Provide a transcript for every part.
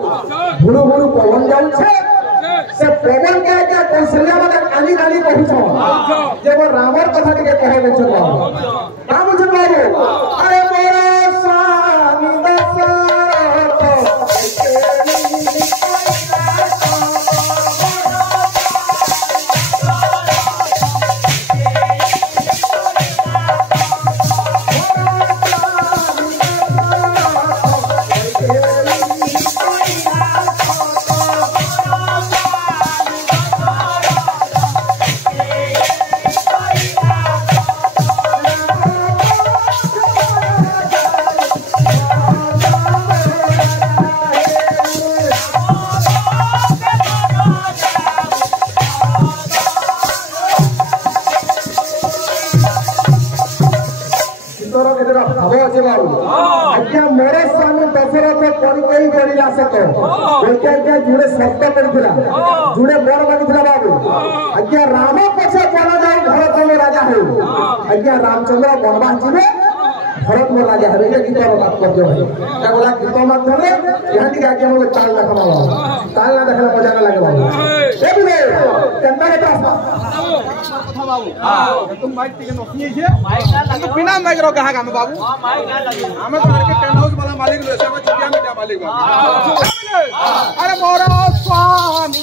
भुरु भुरु पवन जाउछे से पवन के क्या कौशल्या वाला काली काली कहछो जे वो रावण कथा के कहे बेचो राम जी बाबू अरे मोरा स्वामी दशरथ आज्ञा मोरे स्वामी दशरथ कई गणिला से क्या जुड़े शब्द पड़ता जुड़े बर मांगला बाबू आज्ञा राम पछे चला जाए भरत में राजा हो आज्ञा रामचंद्र बनवास जीवे भरत में राजा है गीत बात कर गला गीत माध्यम यहाँ टी आज्ञा मुझे ताल देखा ताल ना देखा मजा ना लगे बाबू तुम माइक टिके नखिए छे तो बिना माइक रो कहा काम बाबू हमें तो के टेंट हाउस वाला मालिक ले सब चिड़िया में क्या मालिक अरे मोरा स्वामी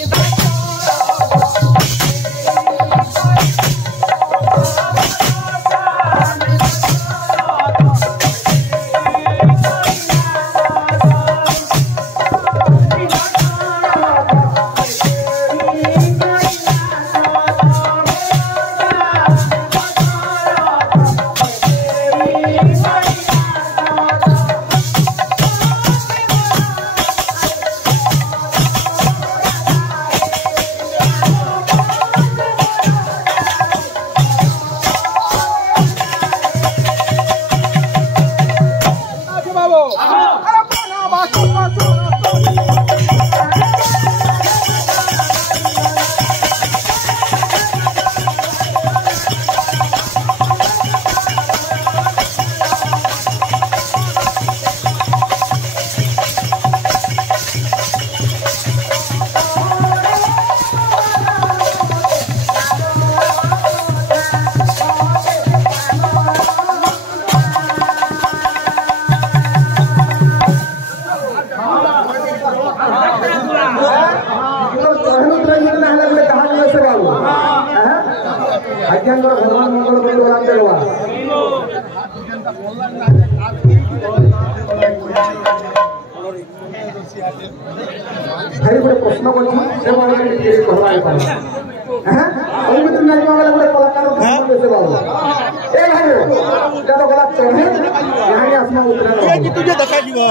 भगवान मंगल बलराम देवा भाई गोटे प्रश्न करछि से बारे में के कहबा पाए हैं ओइ मित्र नाइमा वाला गोटे कलाकार से बाबू ए भाई जब गला चढ़े यहां आसमा उतरा ये कि तुझे देखा जीवा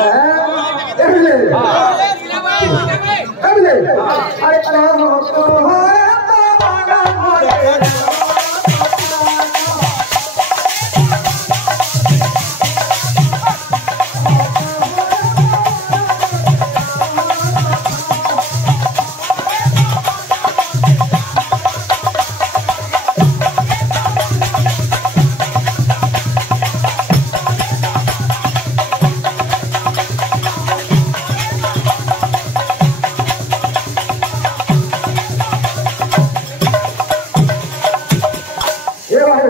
अरे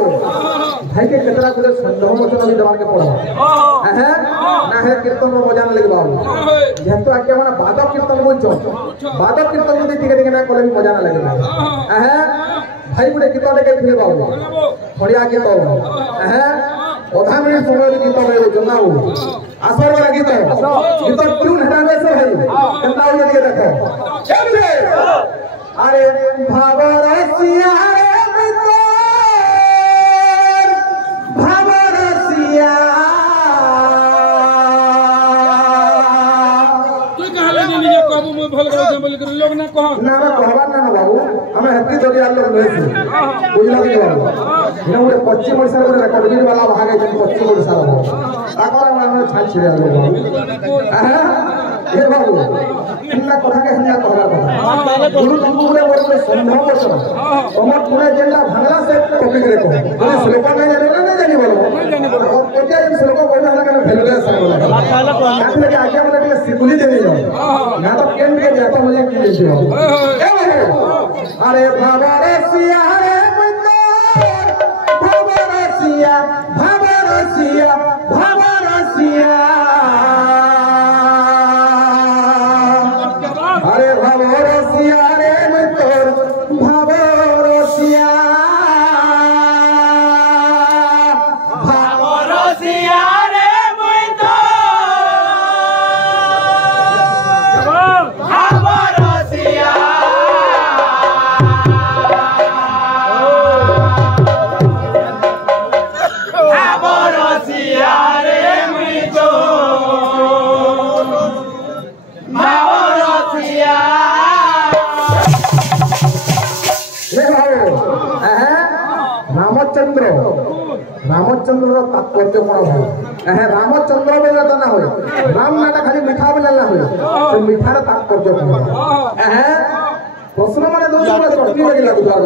भाई के केतरा गुले संदेह वचन भी देवार के पड़ा हैं ना है कीर्तन में मजा न लगे बाबू जेतो आके माने बादक कीर्तन बोलछो बादक कीर्तन में ठीक ठीक ना कोले भी मजा न लगे हैं भाई गुले गीत लेके फिरे बाबू बढ़िया गीत हैं ओधा में समय गीत में जनाओ आसर वाला गीत गीत क्यों हटाने से है केतना हो ये देखो अरे भावरसिया लोग ना कहो ना कहबा ना बाबू हमें हत्ती दरिया लोग नहीं बुझला कि बाबू ना वो पश्चिम ओडिसा रे रेकॉर्डिंग वाला भाग है पश्चिम ओडिसा रो ताकर हम छाछ छिरे बाबू ये बाबू इतना कथा के हन्ना कहला कथा गुरु तुमको बोले मोर संभव वचन हमर पुणे जिला भांगला से टॉपिक रे को श्लोक नहीं जाने ना जानी बोलो और कोटिया जिन लोगों को कहना है भेलुले सब कहते हैं कि आगे वाला के सिकुली देने जाओ ना तो केंद्र के जाता मुझे की ले जाओ अरे बाबा रे सिया रे बाबा रे सिया बाबा रे सिया बाबा रे सिया अरे बाबा रे सिया रे मित्र बाबा रे सिया रामचंद्र तात्पर्य कौन हुए रामचंद्र बेला तो ना हुए राम नाटा खाली मिठा बेला ना हुए से मिठार तात्पर्य कौन प्रश्न माने दो चटनी लगी लागुला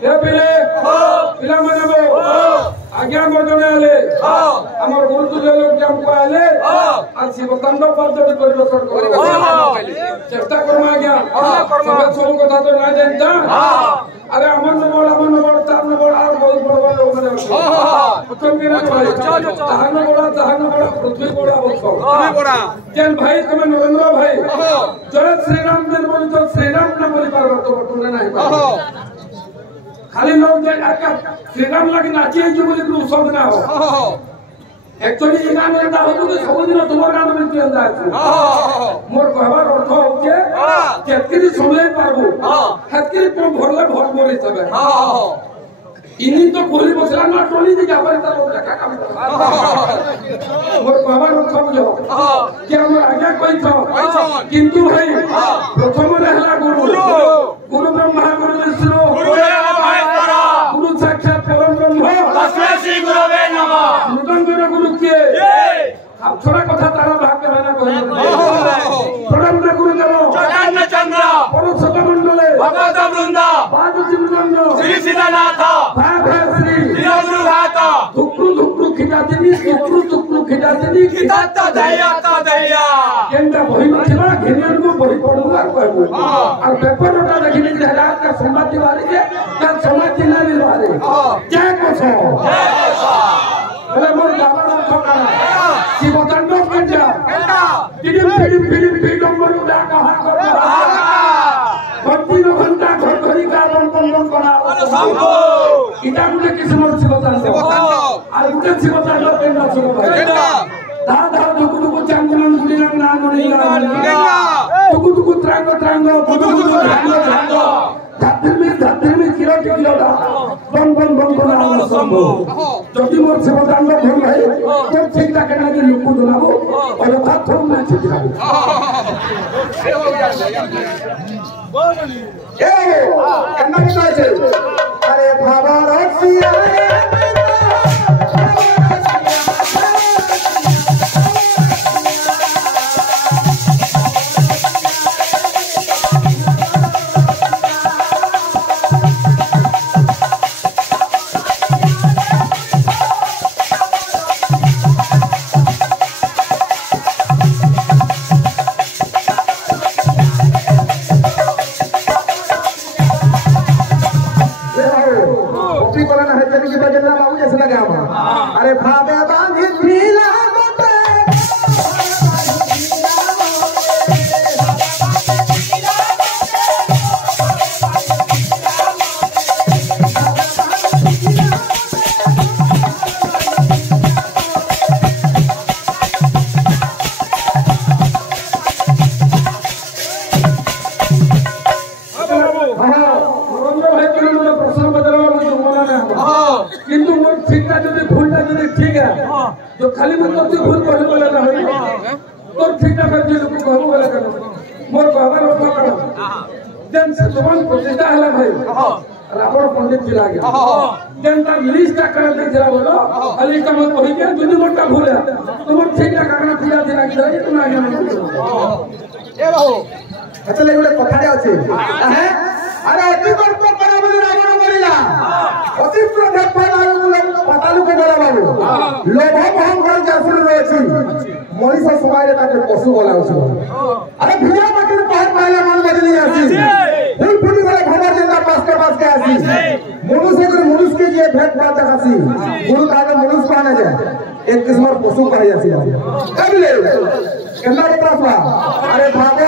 ए पिले पिला माने बो आज्ञा बदने आले हमर गुरुदेव लोग के हमको आले आज शिवतांड पद्धति परिवर्तन चेष्टा करो आज्ञा सब कथा तो ना जानता अरे अमन बड़ तार बड़ और बहुत बड़ लोग ने प्रथम के भाई तहन बड़ा पृथ्वी बड़ा बड़ा जन भाई तुम नरेंद्र भाई जय श्री राम दिन बोली तो श्री राम ना बोली पार तो बटुने नहीं खाली लोग श्री राम लगे नाची जो बोली कि शब्द ना हो एक्चुअली ये गान एंदा हो तो सब दिन तुमर गान में तू एंदा मोर कहबार अर्थ होके केतरी समय पाबो हेतरी पर भरले भर मोरे तबे इनी तो कोली बसला ना टोली जे जाबर त लोग का काम मोर कहबार अर्थ बुझो कि हम आगे कोई छ किंतु भाई प्रथम रहला गुरु ब्रह्मा गुरु विष्णु गुरु साक्षात परम ब्रह्म तस्मै श्री गुरवे नमः मृदंगर गुरु के अब थोड़ा कथा तारा भाग्य भाना कहि प्रणाम ना गुरु देव चैतन्य चंद्र परसत मंडले भगवत वृंदा बाजु मृदंग श्री सीतानाथ भाभा श्री गुरु भात धुक्रु खिजातिनी धुक्रु खिजातिनी कितात दया केंदा बहि नथिबा घेनियन को बहि पढु आर कहबो और पेपर नोटा देखिनि जे रात का संवाद दिवाली के का समाज जिला दिवाली जय कोसो बोले मोर बाबा ठोका शिवतांड कंजा फिर नंबर उड़ा कहा भक्ति नो घंटा घर घरी का बन करा संभो इटा मुझे किस्मत शिवतांड और उटे शिवतांड केंदा शिव भाई धा दुकु चांगुलन गुलिलन ना गुलिलन दुकु त्रांगो धरती में किलो बन बना संभो जदि मोर शिवतांड भूल भाई तो ठीक ठाक ना कि लुकु दुलाबो और था थोम ना ठीक लागो ए कन्ना के छै अरे बाबा रसिया अरे भावे बांधी ढीला किंतु मोर ठीकटा जदी भूलटा जदी ठीक है जो खाली में तो भूल कहले बोले ना होई तो ठीकटा कर जे लोग कहबो बोले कर मोर बाबा रो पकड़ जन से जवान प्रतिष्ठा हला भाई रावण पंडित जी लागे जन ता लिस्ट कर दे जरा बोलो अली का मत होई के दुनी मोटा भूल है तुम ठीकटा करना पूरा दिन लागी जाए तुम आगे ए बाबू एतले गोटे कथाटे अछि अरे अति बड़ पर बोले रावण मरिला अति प्रभाव পাতালু কে গলা বাবু লোভ অহংকার জাসুর রয়েছে মনিষ সমাজে তাকে পশু বলা উচিত আরে ভিড়া মাটির পাহাড় পাইলে মন বদলি আসি ফুল ফুটি গলে খবর যেটা পাঁচকে আসি মনুষ্য করে মনুষ্যকে যে ভেট পা দেখাসি গুরু তাকে মনুষ্য পানা যায় এক কিসমর পশু করা যাচ্ছে বুঝলে কেনা কথা আরে ভাবে